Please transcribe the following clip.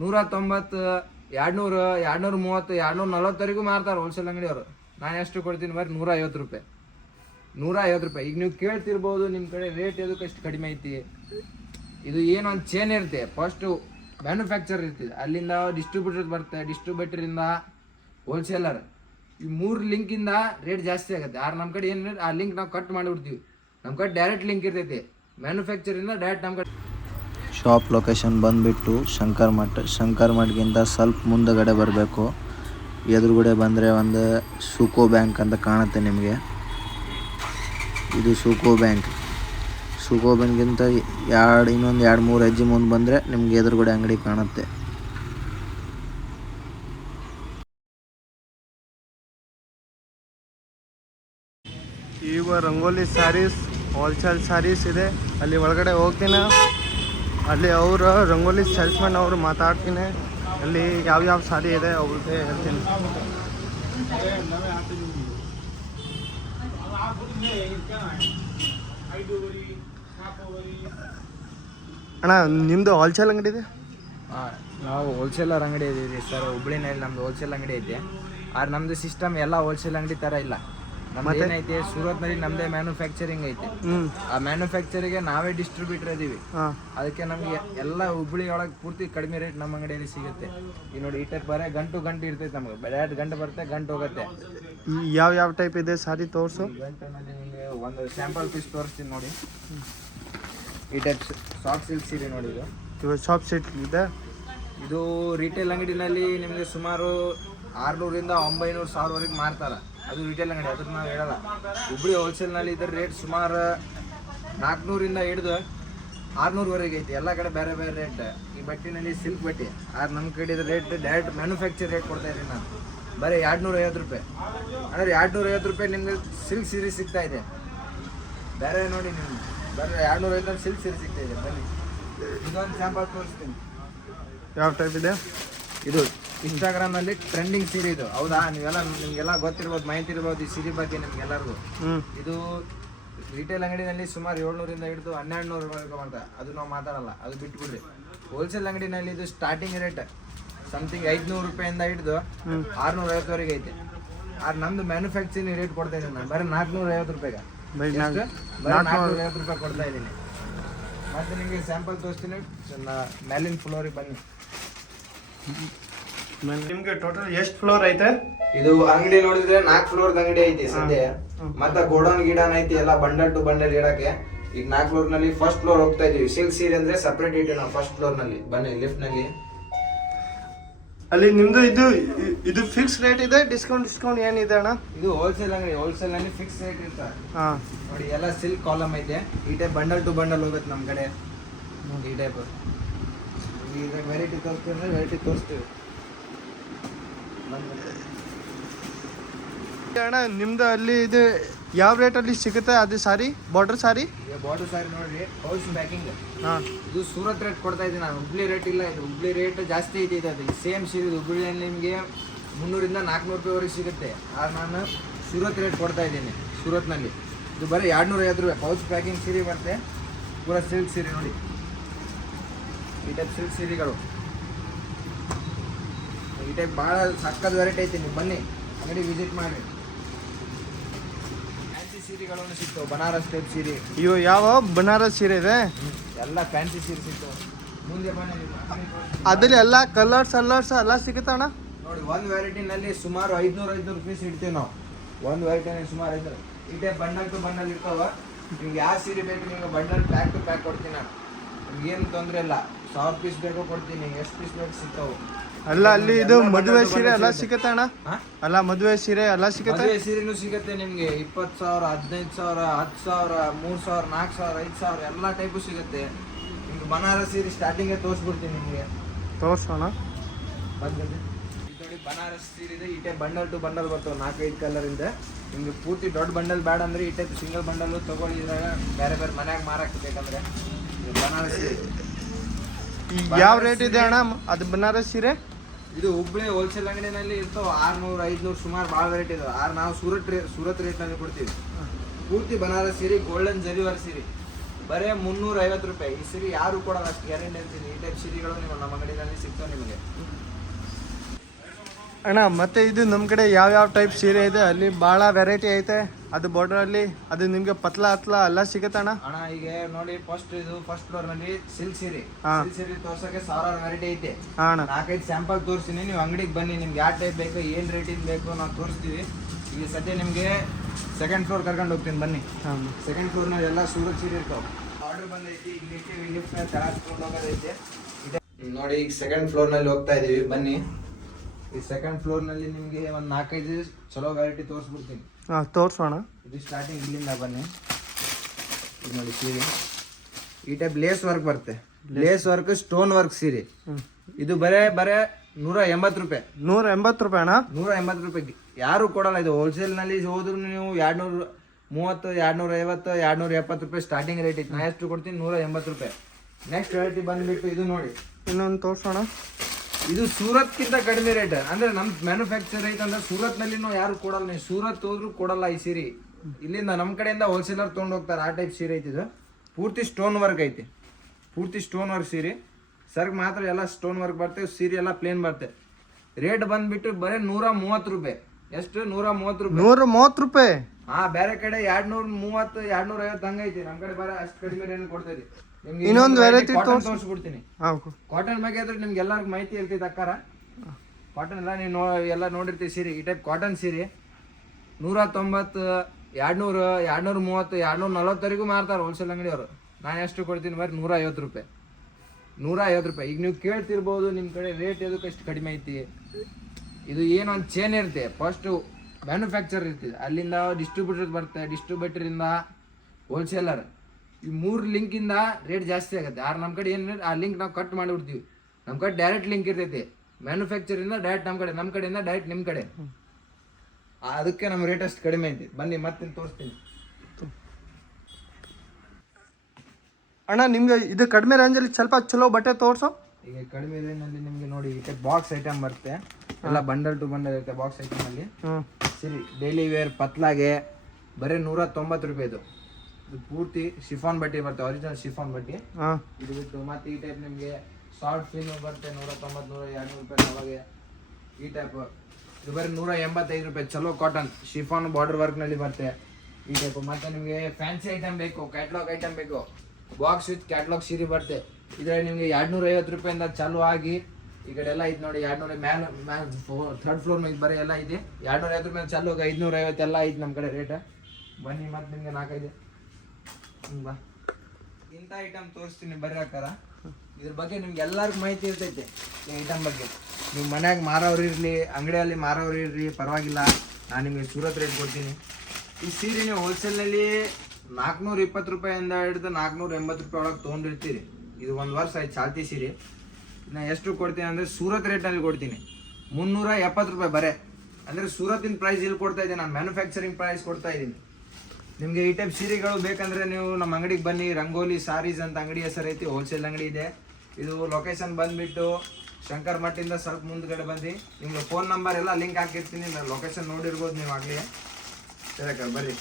190, 200, 230, 240 ಮಾರ್ತಾರೆ ಹೋಲ್ಸೇಲ್ ಅಂಗಡಿಯವರು. ನಾನು ಎಷ್ಟು ಕೊಡ್ತೀನಿ ಬರೀ 150 ರೂಪಾಯಿ. 150 ರೂಪಾಯಿ. ಈಗ ನೀವು ಕೇಳ್ತಿರ್ಬೋದು ನಿಮ್ಮ ಕಡೆ ರೇಟ್ ಎದಕ್ಕೆ ಅಷ್ಟು ಕಡಿಮೆ ಐತಿ. ಇದು ಏನೊಂದು ಚೇನ್ ಇರುತ್ತೆ. ಫಸ್ಟು ಮ್ಯಾನುಫ್ಯಾಕ್ಚರ್ ಇರ್ತದೆ, ಅಲ್ಲಿಂದ ಡಿಸ್ಟ್ರಿಬ್ಯೂಟರ್ ಬರುತ್ತೆ, ಡಿಸ್ಟ್ರಿಬ್ಯೂಟರಿಂದ ಹೋಲ್ಸೇಲರ್, ಈ 3 ಲಿಂಕಿಂದ ರೇಟ್ ಜಾಸ್ತಿ ಆಗುತ್ತೆ. ಆದ್ರೆ ನಮ್ಮ ಕಡೆ ಏನು ಆ ಲಿಂಕ್ ನಾವು ಕಟ್ ಮಾಡಿಬಿಡ್ತೀವಿ. ನಮ್ಮ ಕಡೆ ಡೈರೆಕ್ಟ್ ಲಿಂಕ್ ಇರ್ತೈತಿ ಮ್ಯಾನುಫ್ಯಾಕ್ಚರಿಂದ ಡೈರೆಕ್ಟ್ ನಮ್ಮ ಕಡೆ. ಶಾಪ್ ಲೊಕೇಶನ್ ಬಂದುಬಿಟ್ಟು ಶಂಕರ್ ಮಠಗಿಂತ ಸ್ವಲ್ಪ ಮುಂದಗಡೆ ಬರಬೇಕು. ಎದುರುಗಡೆ ಬಂದರೆ ಒಂದು ಸೂಕೋ ಬ್ಯಾಂಕ್ ಅಂತ ಕಾಣುತ್ತೆ ನಿಮಗೆ. ಇದು ಸೂಕೋ ಬ್ಯಾಂಕ್ಗಿಂತ ಇನ್ನೊಂದು 2-3 ಹೆಜ್ಜೆ ಮುಂದೆ ಬಂದರೆ ನಿಮ್ಗೆ ಎದುರುಗಡೆ ಅಂಗಡಿ ಕಾಣುತ್ತೆ. ಈಗ ರಂಗೋಲಿ ಸ್ಯಾರೀಸ್ ಹೋಲ್ಸೇಲ್ ಸ್ಯಾರೀಸ್ ಇದೆ, ಅಲ್ಲಿ ಒಳಗಡೆ ಹೋಗ್ತೀನಿ. ಅಲ್ಲಿ ಅವರು ರಂಗೋಲಿ ಸೇಲ್ಸ್ಮನ್ ಅವರು ಮಾತಾಡ್ತೀನಿ. ಅಲ್ಲಿ ಯಾವ್ಯಾವ ಸಾರಿ ಇದೆ ಅವ್ರಿಗೆ ಹೇಳ್ತೀನಿ. ಅಣ್ಣ ನಿಮ್ಮದು ಹೋಲ್ಸೇಲ್ ಅಂಗಡಿ ಇದೆ? ನಾವು ಹೋಲ್ಸೇಲರ್ ಅಂಗಡಿ ಇದೀವಿ ಸರ್, ಹುಬ್ಳಿನಲ್ಲಿ ನಮ್ದು ಹೋಲ್ಸೇಲ್ ಅಂಗಡಿ ಐತೆ. ಆದ್ರೆ ನಮ್ದು ಸಿಸ್ಟಮ್ ಎಲ್ಲ ಹೋಲ್ಸೇಲ್ ಅಂಗಡಿ ಥರ ಇಲ್ಲ. ನಮ್ದು ಏನೈತೆ, ಸೂರತ್ನಲ್ಲಿ ನಮ್ದೇ ಮ್ಯಾನುಫ್ಯಾಕ್ಚರಿಂಗ್ ಐತೆ. ಆ ಮ್ಯಾನುಫ್ಯಾಕ್ಚರಿಗೆ ನಾವೇ ಡಿಸ್ಟ್ರಿಬ್ಯೂಟರ್ ಇದೀವಿ. ಅದಕ್ಕೆ ನಮ್ಗೆ ಎಲ್ಲ ಹುಬ್ಳಿ ಒಳಗೆ ಪೂರ್ತಿ ಕಡಿಮೆ ರೇಟ್ ನಮ್ಮ ಅಂಗಡಿಯಲ್ಲಿ ಸಿಗುತ್ತೆ. ಈ ನೋಡಿ, ಈ ಟೈಪ್ ಬರೀ ಗಂಟು ಇರ್ತೈತೆ ನಮಗೆ. 2 ಗಂಟೆ ಬರುತ್ತೆ, ಗಂಟು ಹೋಗುತ್ತೆ. ಯಾವ ಟೈಪ್ ಇದೆ ಸಾರಿ ತೋರಿಸು. ಗಂಟನಲ್ಲಿ ನಿಮಗೆ ಒಂದು ಸ್ಯಾಂಪಲ್ ಪೀಸ್ ತೋರಿಸ್ತೀನಿ ನೋಡಿ. ಈ ಟೈಪ್ ಸಾಫ್ಟ್ ಸಿಲ್ಕ್ ಸೀರೆ ನೋಡಿ. ಇದು ಶಾಪ್ ಸೆಟ್ ಇದೆ. ಇದು ರಿಟೇಲ್ ಅಂಗಡಿನಲ್ಲಿ ನಿಮಗೆ ಸುಮಾರು 600ರಿಂದ 900 1000ವರೆಗೆ ಮಾರ್ತಾರೆ. ಅದು ರಿಟೇಲ್ ಅಂಗಡಿ, ಅದ್ರ ನಾವು ಹೇಳಲ್ಲ. ಹುಬ್ಳಿ ಹೋಲ್ಸೇಲ್ನಲ್ಲಿ ಇದ್ರ ರೇಟ್ ಸುಮಾರು 400ರಿಂದ ಹಿಡಿದು 600ವರೆಗೆ ಐತಿ. ಎಲ್ಲ ಕಡೆ ಬೇರೆ ಬೇರೆ ರೇಟ್. ಈ ಬಟ್ಟೆನಲ್ಲಿ ಸಿಲ್ಕ್ ಬಟ್ಟೆ, ಆದ್ರೆ ನಮ್ಮ ಕಡೆ ರೇಟ್ ಡೈರೆಕ್ಟ್ ಮ್ಯಾನುಫ್ಯಾಕ್ಚರ್ ರೇಟ್ ಕೊಡ್ತಾ ಇದ್ದೀನಿ ನಾನು. ಬರೀ 250 ರೂಪಾಯಿ. ಅಂದರೆ 250 ರೂಪಾಯಿ ನಿಮ್ಗೆ ಸಿಲ್ಕ್ ಸೀರೆ ಸಿಗ್ತಾ ಇದೆ. ಬೇರೆ ನೋಡಿ ನಿಮ್ಗೆ ಬರೀ 250 ಸಿಲ್ಕ್ ಸೀರೆ ಸಿಗ್ತಾ ಇದೆ. ಬನ್ನಿ, ಇದೊಂದು ಸ್ಯಾಂಪಲ್ ತೋರಿಸ್ತೀನಿ. ಯಾವ ಟೈಪ್ ಇದೆ ಇದು? ಇನ್ಸ್ಟಾಗ್ರಾಮ್ನಲ್ಲಿ ಟ್ರೆಂಡಿಂಗ್ ಸೀರೆ ಇದು. ಹೌದಾ, ನಿಮಗೆಲ್ಲ ಗೊತ್ತಿರ್ಬೋದು, ಮಾಹಿತಿ ಇರ್ಬೋದು ಈ ಸೀರೆ ಬಗ್ಗೆ ನಿಮ್ಗೆಲ್ಲರಿಗೂ. ಇದು ರಿಟೇಲ್ ಅಂಗಡಿನಲ್ಲಿ ಸುಮಾರು 700ರಿಂದ ಹಿಡಿದು 1200ವರೆಗೆ ಮಾಡ್ತಾರೆ. ಅದು ನಾವು ಮಾತಾಡಲ್ಲ, ಅದು ಬಿಟ್ಬಿಡ್ರಿ. ಹೋಲ್ಸೇಲ್ ಅಂಗಡಿನಲ್ಲಿ ಇದು ಸ್ಟಾರ್ಟಿಂಗ್ ರೇಟ್ ಸಮಥಿಂಗ್ 500 ರೂಪಾಯಿಂದ ಹಿಡಿದು 650ವರೆಗೆ ಐತೆ. ಆದ್ರೆ ನಮ್ದು ಮ್ಯಾನುಫ್ಯಾಕ್ಚರಿಂಗ್ ರೇಟ್ ಕೊಡ್ತಾ ಇದ್ದೀನಿ ನಾನು ಬರೀ 450 ರೂಪಾಯಿಗೆ. 450 ರೂಪಾಯಿ ಕೊಡ್ತಾ ಇದ್ದೀನಿ. ಮತ್ತೆ ನಿಮಗೆ ಸ್ಯಾಂಪಲ್ ತೋರಿಸ್ತೀನಿ. ಮ್ಯಾಲಿನ ಫ್ಲೋರಿಗೆ ಬನ್ನಿ. ನಿಮ್ಗೆ ಟೋಟಲ್ ಎಷ್ಟು ಫ್ಲೋರ್ ಐತೆ? ಇದು ಅಂಗಡಿ ನೋಡಿದ್ರೆ 4 ಫ್ಲೋರ್ ಅಂಗಡಿ ಐತಿ ಸದ್ಯ. ಮತ್ತೆ ಗೋಡೌನ್ ಗಿಡನ್ ಐತಿ, ಎಲ್ಲ ಬಂಡಲ್ ಟು ಬಂಡಲ್ ಇಡಕ್ಕೆ. ಈಗ 4 ಫ್ಲೋರ್ ನಲ್ಲಿ ಫಸ್ಟ್ ಫ್ಲೋರ್ ಹೋಗ್ತಾ ಇದೀವಿ. ಸಿಲ್ಕ್ ಸೀರೆ ಅಂದ್ರೆ ಸಪರೇಟ್ ಇಟ್ಟು ನಾವು ಫಸ್ಟ್ ಫ್ಲೋರ್ ನಲ್ಲಿ. ಬನ್ನಿ ಲಿಫ್ಟ್ ನಲ್ಲಿ. ಅಲ್ಲಿ ನಿಮ್ದು ಇದು ಫಿಕ್ಸ್ ರೇಟ್ ಇದೆ, ಡಿಸ್ಕೌಂಟ್ ಏನಿದೆ ಅಣ್ಣ? ಇದು ಹೋಲ್ಸೇಲ್ ಅಂಗಡಿ, ಹೋಲ್ಸೇಲ್ ನಲ್ಲಿ ಫಿಕ್ಸ್ ರೇಟ್ ಇರ್ತಾರೆ. ನೋಡಿ, ಎಲ್ಲ ಸಿಲ್ಕ್ ಕಾಲಮ್ ಐತೆ. ಈ ಟೈಪ್ ಬಂಡಲ್ ಟು ಬಂಡಲ್ ಹೋಗುತ್ತೆ ನಮ್ಮ ಕಡೆ. ಈ ಟೈಪ್ ಈಗ ವೆರೈಟಿ ತೋರಿಸ್ತೀವಿ ಅಂದ್ರೆ ವೆರೈಟಿ ತೋರಿಸ್ತೀವಿ. ಅಣ್ಣ ನಿಮ್ದು ಅಲ್ಲಿ ಇದು ಯಾವ ರೇಟಲ್ಲಿ ಸಿಗುತ್ತೆ ಅದು ಸಾರಿ? ಬಾರ್ಡರ್ ಸಾರಿ ನೋಡ್ರಿ, ಹೌಸ್ ಪ್ಯಾಕಿಂಗ್. ಇದು ಸೂರತ್ ರೇಟ್ ಕೊಡ್ತಾ ಇದ್ದೀನಿ ನಾನು. ಹುಬ್ಳಿ ರೇಟ್ ಇಲ್ಲ. ಇದು ಹುಬ್ಳಿ ರೇಟ್ ಜಾಸ್ತಿ ಐತಿ. ಅದು ಸೇಮ್ ಸೀರೆ ಹುಬ್ಳಿಯಲ್ಲಿ ನಿಮಗೆ 300ರಿಂದ 400 ರೂಪಾಯಿವರೆಗೆ ಸಿಗುತ್ತೆ. ಆದ್ರೆ ನಾನು ಸೂರತ್ ರೇಟ್ ಕೊಡ್ತಾ ಇದ್ದೀನಿ. ಸೂರತ್ನಲ್ಲಿ ಇದು ಬರೀ 250 ರೂಪಾಯಿ. ಹೌಸ್ ಪ್ಯಾಕಿಂಗ್ ಸೀರೆ ಬರುತ್ತೆ, ಪೂರಾ ಸಿಲ್ಕ್ ಸೀರೆ ನೋಡಿ. ಈ ಟೈಪ್ ಸಿಲ್ಕ್ ಸೀರೆಗಳು, ಈ ಟೈಪ್ ಭಾಳ ಸಕ್ಕದ ವೆರೈಟಿ ಐತಿ. ನೀವು ಬನ್ನಿ ಅಂಗಡಿ ವಿಸಿಟ್ ಮಾಡಿ. ಫ್ಯಾನ್ಸಿ ಸೀರೆಗಳನ್ನು ಸಿಗ್ತಾವೆ, ಬನಾರಸ್ ಟೈಪ್ ಸೀರೆ. ಇವು ಯಾವ ಬನಾರಸ್ ಸೀರೆ ಇದೆ? ಎಲ್ಲ ಫ್ಯಾನ್ಸಿ ಸೀರೆ ಸಿಗ್ತಾವೆ. ಮುಂದೆ ಬನ್ನಿ. ಅದ್ರಲ್ಲಿ ಎಲ್ಲ ಕಲರ್ಸ್ ಎಲ್ಲ ಸಿಗುತ್ತೆ ಅಣ್ಣ? ನೋಡಿ, ಒಂದು ವೆರೈಟಿನಲ್ಲಿ ಸುಮಾರು 500 ಪೀಸ್ ಇಡ್ತೀವಿ ನಾವು. ಒಂದು ವೆರೈಟಿನಲ್ಲಿ ಸುಮಾರು 500. ಈ ಟೈಪ್ ಬಂಡಲ್ ಟು ಬಂಡಲ್ ಇರ್ತಾವ. ನಿಮ್ಗೆ ಯಾವ ಸೀರೆ ಬೇಕು ನಿಮ್ಗೆ ಬಂಡಲ್ ಪ್ಯಾಕ್ ಟು ಪ್ಯಾಕ್ ಕೊಡ್ತೀನಿ ನಾನು. ನಿಮ್ಗೆ ಏನು ತೊಂದರೆ ಇಲ್ಲ. 1000 ಪೀಸ್ ಬೇಕು ಕೊಡ್ತೀನಿ, ಎಷ್ಟು ಪೀಸ್ ಬೇಕು ಸಿಗ್ತಾವೆ. ಅಲ್ಲ ಅಲ್ಲಿ ಇದು ಮದುವೆ ಸೀರೆ ಎಲ್ಲ ಸಿಗುತ್ತೆ ಅಣ್ಣ? ಅಲ್ಲ ಮದುವೆ ಸೀರೆ ಎಲ್ಲ ಸಿಗುತ್ತೆ? ಮದುವೆ ಸೀರೆನೂ ಸಿಗುತ್ತೆ ನಿಮಗೆ. 20,000, 15,000, 10,000, 3,000, 4,000, 5,000 ಎಲ್ಲ ಟೈಪು ಸಿಗುತ್ತೆ ನಿಮ್ಗೆ. ಬನಾರಸ್ ಸೀರೆ ಸ್ಟಾರ್ಟಿಂಗೇ ತೋರಿಸ್ಬಿಡ್ತೀನಿ ನಿಮಗೆ. ತೋರಿಸೋಣ ಬಂದು ನೋಡಿ, ಬನಾರಸ್ ಸೀರೆ ಇದೆ. ಈ ಟೈಪ್ ಬಂಡಲ್ ಟು ಬಂಡಲ್ ಬರ್ತವೆ 4-5 ಕಲರಿಂದ. ನಿಮ್ಗೆ ಪೂರ್ತಿ ದೊಡ್ಡ ಬಂಡಲ್ ಬೇಡ ಅಂದ್ರೆ ಈ ಟೈಪ್ ಸಿಂಗಲ್ ಬಂಡಲ್ ತಗೊಳ್ಳಿದಾಗ ಬೇರೆ ಬೇರೆ ಮನ್ಯಾಗ ಮಾರಕ್ಕೆ ಬೇಕಂದ್ರೆ ಬನಾರಸ್ ಸೀರೆ. ಯಾವ ರೇಟ್ ಇದೆ ಅಣ್ಣ ಅದು ಬನಾರಸ್ ಸೀರೆ? ಇದು ಹುಬ್ಳಿ ಹೋಲ್ಸೇಲ್ ಅಂಗಡಿನಲ್ಲಿ ಇರ್ತಾವೆ 600, 500 ಸುಮಾರು ಭಾಳ ವೆರೈಟಿ ಇದಾವೆ. ಆದ್ರೆ ನಾವು ಸೂರತ್ ರೇಟ್ನಲ್ಲಿ ಕೊಡ್ತೀವಿ. ಪೂರ್ತಿ ಬನಾರಸ್ ಸೀರೆ, ಗೋಲ್ಡನ್ ಜರಿ ವರ್ಕ್ ಸೀರೆ. ಬರೇ 350 ರೂಪಾಯಿ. ಈ ಸೀರೆ ಯಾರು ಕೊಡಲ್ಲ, ಅಷ್ಟು ಗ್ಯಾರಂಟಿ ಅಂತೀನಿ. ಈ ಟೈಪ್ ಸೀರೆಗಳು ನಮ್ಮ ಅಂಗಡಿನಲ್ಲಿ ಸಿಗ್ತಾವೆ ನಿಮಗೆ. ಅಣ್ಣ ಮತ್ತೆ ಇದು ನಮ್ಮ ಕಡೆ ಯಾವ ಟೈಪ್ ಸೀರೆ ಇದೆ ಅಲ್ಲಿ ಭಾಳ ವೆರೈಟಿ ಐತೆ. ಅದು ಬಾರ್ಡರಲ್ಲಿ ಅದು ನಿಮಗೆ ಪತ್ಲಾ ಎಲ್ಲ ಸಿಗುತ್ತೆ ಅಣ್ಣ. ಅಣ್ಣ ಈಗ ನೋಡಿ, ಫಸ್ಟ್ ಫ್ಲೋರ್ ನಲ್ಲಿ ಸಿಲ್ಕ್ ಸೀರೆ ತೋರ್ಸಕ್ಕೆ 1000 ವೆರೈಟಿ ಐತೆ. 4-5 ಸ್ಯಾಂಪಲ್ ತೋರಿಸ್ತೀನಿ. ನೀವು ಅಂಗಡಿಗೆ ಬನ್ನಿ, ನಿಮ್ಗೆ ಯಾವ ಟೈಪ್ ಬೇಕು, ಏನ್ ರೇಟಿಂದ ಬೇಕು ನಾವು ತೋರಿಸ್ತೀವಿ. ಈಗ ಸದ್ಯ ನಿಮ್ಗೆ ಸೆಕೆಂಡ್ ಫ್ಲೋರ್ ಕರ್ಕೊಂಡು ಹೋಗ್ತೀನಿ ಬನ್ನಿ. ಸೆಕೆಂಡ್ ಫ್ಲೋರ್ ನಲ್ಲಿ ಎಲ್ಲ ಸೂರತ್ ಸೀರೆ ಇರ್ತಾವ. ಆರ್ಡರ್ ಬಂದೈತಿ, ಇಲ್ಲಿ ಲಿಫ್ಟ್ ಮೇಲೆ ತಗೊಂಡು ಹೋಗೋದೈತೆ. ನೋಡಿ ಈಗ ಸೆಕೆಂಡ್ ಫ್ಲೋರ್ ನಲ್ಲಿ ಹೋಗ್ತಾ ಇದೀವಿ, ಬನ್ನಿ. ಈ ಸೆಕೆಂಡ್ ಫ್ಲೋರ್ ನಲ್ಲಿ ನಿಮ್ಗೆ ಒಂದ್ 4-5 ಚಲೋ ವೆರೈಟಿ ತೋರಿಸ್ಬಿಡ್ತೀನಿ. ತೋರ್ಸೋಣ. ಇದು ಸ್ಟಾರ್ಟಿಂಗ್ ಇಲ್ಲಿಂದ ಬನ್ನಿ. ಇದು ನೋಡಿ ಸೀರೆ, ಈ ಟೈಪ್ ಲೇಸ್ ವರ್ಕ್ ಬರುತ್ತೆ. ಲೇಸ್ ವರ್ಕ್, ಸ್ಟೋನ್ ವರ್ಕ್ ಸೀರೆ. ಇದು ಬರೇ 180 ರೂಪಾಯಿ. 180 ರೂಪಾಯಿ ಅಣ್ಣ? 180 ರೂಪಾಯಿ ಯಾರು ಕೊಡಲ್ಲ. ಇದು ಹೋಲ್ಸೇಲ್ ನಲ್ಲಿ ಹೋದ್ರು ನೀವು 230, 250, 270 ರೂಪಾಯಿ ಸ್ಟಾರ್ಟಿಂಗ್ ರೇಟ್ ಇತ್ತು. ನಾ ಎಷ್ಟು ಕೊಡ್ತೀನಿ? 180 ರೂಪಾಯಿ. ನೆಕ್ಸ್ಟ್ ವೆರೈಟಿ ಬಂದ್ಬಿಟ್ಟು ಇದು ನೋಡಿ, ಇನ್ನೊಂದು ತೋರ್ಸೋಣ. ಇದು ಸೂರತ್ಕಿಂತ ಕಡಿಮೆ ರೇಟ್. ಅಂದ್ರೆ ನಮ್ ಮ್ಯಾನುಫ್ಯಾಕ್ಚರ್ ಐತೆ ಅಂದ್ರೆ ಸೂರತ್ ನಲ್ಲಿ ಯಾರು ಕೊಡಲ್ಲ. ನೀವು ಸೂರತ್ ಹೋದ್ರು ಕೊಡಲ್ಲ ಈ ಸೀರೆ. ಇಲ್ಲಿಂದ ನಮ್ಮ ಕಡೆಯಿಂದ ಹೋಲ್ಸೇಲರ್ ತೊಗೊಂಡು ಹೋಗ್ತಾರೆ. ಆ ಟೈಪ್ ಸೀರೆ ಐತಿ. ಇದು ಪೂರ್ತಿ ಸ್ಟೋನ್ ವರ್ಕ್ ಐತಿ. ಪೂರ್ತಿ ಸ್ಟೋನ್ ವರ್ಕ್ ಸೀರೆ. ಸರ್ಗ್ ಮಾತ್ರ ಎಲ್ಲ ಸ್ಟೋನ್ ವರ್ಕ್ ಬರ್ತೇವೆ. ಸೀರೆ ಎಲ್ಲ ಪ್ಲೇನ್ ಬರ್ತೇವೆ. ರೇಟ್ ಬಂದ್ಬಿಟ್ಟು ಬರೀ 130 ರೂಪಾಯಿ. ಎಷ್ಟು? 130 ರೂಪಾಯಿ. 130 ರೂಪಾಯಿ? ಹಾ, ಬೇರೆ ಕಡೆ 230, 250 ಹಂಗೈತಿ. ನಮ್ ಕಡೆ ಬರ ಅಷ್ಟು ಕಡಿಮೆ ರೇಟ್ ಕೊಡ್ತೇವೆ. ಇನ್ನೊಂದು ವೆರೈಟಿ ತೋರಿಸ್ಬಿಡ್ತೀನಿ. ಕಾಟನ್ ಬಗ್ಗೆ ಆದ್ರೆ ನಿಮ್ಗೆ ಎಲ್ಲರಿಗೂ ಮಾಹಿತಿ ಇರ್ತೈತೆ ಅಕ್ಕಾರ. ಕಾಟನ್ ಎಲ್ಲ ನೀವು ಎಲ್ಲ ನೋಡಿರ್ತೀವಿ ಸೀರೆ. ಈ ಟೈಪ್ ಕಾಟನ್ ಸೀರೆ 190, 200, 230, 240ವರೆಗೂ ಮಾರ್ತಾರೆ ಹೋಲ್ಸೇಲ್ ಅಂಗಡಿಯವರು. ನಾನು ಎಷ್ಟು ಕೊಡ್ತೀನಿ? ಬರೀ 150 ರೂಪಾಯಿ. 150 ರೂಪಾಯಿ. ಈಗ ನೀವು ಕೇಳ್ತಿರ್ಬೋದು ನಿಮ್ಮ ಕಡೆ ರೇಟ್ ಎದಕ್ಕೆ ಎಷ್ಟು ಕಡಿಮೆ ಐತಿ. ಇದು ಏನೊಂದು ಚೇನ್ ಇರುತ್ತೆ. ಫಸ್ಟು ಮ್ಯಾನುಫ್ಯಾಕ್ಚರ್ ಇರ್ತದೆ, ಅಲ್ಲಿಂದ ಡಿಸ್ಟ್ರಿಬ್ಯೂಟರ್ ಬರುತ್ತೆ, ಡಿಸ್ಟ್ರಿಬ್ಯೂಟರಿಂದ ಹೋಲ್ಸೇಲರ್. ಈ 3 ಲಿಂಕಿಂದ ರೇಟ್ ಜಾಸ್ತಿ ಆಗುತ್ತೆ. ಆದ್ರೆ ನಮ್ಮ ಕಡೆ ಏನು ಆ ಲಿಂಕ್ ನಾವು ಕಟ್ ಮಾಡಿಬಿಡ್ತೀವಿ. ನಮ್ಮ ಕಡೆ ಡೈರೆಕ್ಟ್ ಲಿಂಕ್ ಇರ್ತೈತಿ. ಮ್ಯಾನುಫ್ಯಾಕ್ಚರಿಂದ ಡೈರೆಕ್ಟ್ ನಮ್ಮ ಕಡೆಯಿಂದ ಡೈರೆಕ್ಟ್ ನಿಮ್ಮ ಕಡೆ. ಅದಕ್ಕೆ ನಮ್ಮ ರೇಟ್ ಅಷ್ಟು ಕಡಿಮೆ ಐತಿ. ಬನ್ನಿ ಮತ್ತೆ ತೋರಿಸ್ತೀನಿ. ಅಣ್ಣ ನಿಮ್ಗೆ ಇದು ಕಡಿಮೆ ರೇಂಜಲ್ಲಿ ಸ್ವಲ್ಪ ಚಲೋ ಬಟ್ಟೆ ತೋರಿಸೋ. ಈಗ ಕಡಿಮೆ ರೇಂಜಲ್ಲಿ ನಿಮಗೆ ನೋಡಿ ಈ ಟೈಪ್ ಬಾಕ್ಸ್ ಐಟಮ್ ಬರುತ್ತೆ. ಎಲ್ಲ ಬಂಡಲ್ ಟು ಬಂಡಲ್ ಇರುತ್ತೆ ಬಾಕ್ಸ್ ಐಟಮ್ ಅಲ್ಲಿ. ಸರಿ, ಡೈಲಿ ವೇರ್ ಪತ್ಲಾಗೆ ಬರೀ 190 ರೂಪಾಯಿ. ಇದು ಪೂರ್ತಿ ಶಿಫಾನ್ ಬಟ್ಟೆ ಬರುತ್ತೆ, ಒರಿಜಿನಲ್ ಶಿಫಾನ್ ಬಟ್ಟೆ. ಇದು ಬಿಟ್ಟು ಮತ್ತೆ ಈ ಟೈಪ್ ನಿಮಗೆ ಶಾರ್ಟ್ ಫಿನ್ ಬರುತ್ತೆ 190, 100, 200 ರೂಪಾಯಿ. ಅವಾಗೆ ಈ ಟೈಪ್ ಇದು ಬರೀ 185 ರೂಪಾಯಿ. ಚಲೋ ಕಾಟನ್ ಶಿಫಾನ್ ಬಾರ್ಡರ್ ವರ್ಕ್ ನಲ್ಲಿ ಬರುತ್ತೆ ಈ ಟೈಪ್. ಮತ್ತೆ ನಿಮಗೆ ಫ್ಯಾನ್ಸಿ ಐಟಮ್ ಬೇಕು, ಕ್ಯಾಟ್ಲಾಗ್ ಐಟಮ್ ಬೇಕು, ಬಾಕ್ಸ್ ವಿತ್ ಕ್ಯಾಟ್ಲಾಗ್ ಸೀರೆ ಬರುತ್ತೆ. ಇದ್ರಲ್ಲಿ ನಿಮಗೆ 250 ರೂಪಾಯಿಂದ ಚಾಲು ಆಗಿ ಈ ಕಡೆ ಎಲ್ಲ ಇದು ನೋಡಿ 200 ಮ್ಯಾಲ್ ಥರ್ಡ್ ಫ್ಲೋರ್ ಮೇಲೆ ಬರೀ ಎಲ್ಲ ಇದೆ. 250 ರೂಪಾಯಿ ಚಾಲು ಹೋಗಿ 550 ಎಲ್ಲ ಐತೆ ನಮ್ಮ ಕಡೆ ರೇಟ್. ಬನ್ನಿ ಮತ್ತೆ ನಿಮಗೆ 4-5 ಬಾ ಇಂಥ ಐಟಮ್ ತೋರಿಸ್ತೀನಿ ಬರ್ರಿ ಅಕ್ಕಾರ. ಇದ್ರ ಬಗ್ಗೆ ನಿಮ್ಗೆ ಎಲ್ಲರಿಗೂ ಮಾಹಿತಿ ಇರ್ತೈತೆ ಈ ಐಟಮ್ ಬಗ್ಗೆ. ನೀವು ಮನ್ಯಾಗ ಮಾರೋರು ಇರಲಿ, ಅಂಗಡಿಯಲ್ಲಿ ಮಾರೋರು ಇರಲಿ, ಪರವಾಗಿಲ್ಲ, ನಾನು ನಿಮಗೆ ಸೂರತ್ ರೇಟ್ ಕೊಡ್ತೀನಿ. ಈ ಸೀರೆ ನೀವು ಹೋಲ್ಸೇಲ್ನಲ್ಲಿ 420 ರೂಪಾಯಿಂದ ಹಿಡಿದು 480 ರೂಪಾಯಿ ಒಳಗೆ ತೊಗೊಂಡಿರ್ತೀರಿ. ಇದು 1 ವರ್ಷ ಆಯ್ತು ಚಾಲ್ತಿ ಸೀರೆ. ನಾನು ಎಷ್ಟು ಕೊಡ್ತೀನಿ ಅಂದರೆ ಸೂರತ್ ರೇಟ್ನಲ್ಲಿ ಕೊಡ್ತೀನಿ 370 ರೂಪಾಯಿ ಬರೇ. ಅಂದರೆ ಸೂರತ್ತಿನ ಪ್ರೈಸ್ ಇಲ್ಲಿ ಕೊಡ್ತಾ ಇದ್ದೀನಿ, ನಾನು ಮ್ಯಾನುಫ್ಯಾಕ್ಚರಿಂಗ್ ಪ್ರೈಸ್ ಕೊಡ್ತಾ ಇದ್ದೀನಿ. ನಿಮಗೆ ಈ ಟೈಪ್ ಸೀರೆಗಳು ಬೇಕಂದರೆ ನೀವು ನಮ್ಮ ಅಂಗಡಿಗೆ ಬನ್ನಿ. ರಂಗೋಲಿ ಸಾರೀಸ್ ಅಂತ ಅಂಗಡಿ ಹೆಸರು ಐತಿ, ಹೋಲ್ಸೇಲ್ ಅಂಗಡಿ ಇದೆ. ಇದು ಲೊಕೇಶನ್ ಬಂದುಬಿಟ್ಟು ಶಂಕರ್ ಮಠದಿಂದ ಸ್ವಲ್ಪ ಮುಂದ್ಗಡೆ ಬಂದು ನಿಮ್ಗೆ ಫೋನ್ ನಂಬರ್ ಎಲ್ಲ ಲಿಂಕ್ ಹಾಕಿರ್ತೀನಿ. ನಾನು ಲೊಕೇಶನ್ ನೋಡಿರ್ಬೋದು ನೀವು ಆಗಲಿ. ಸರಿ ಬರ್ರಿ.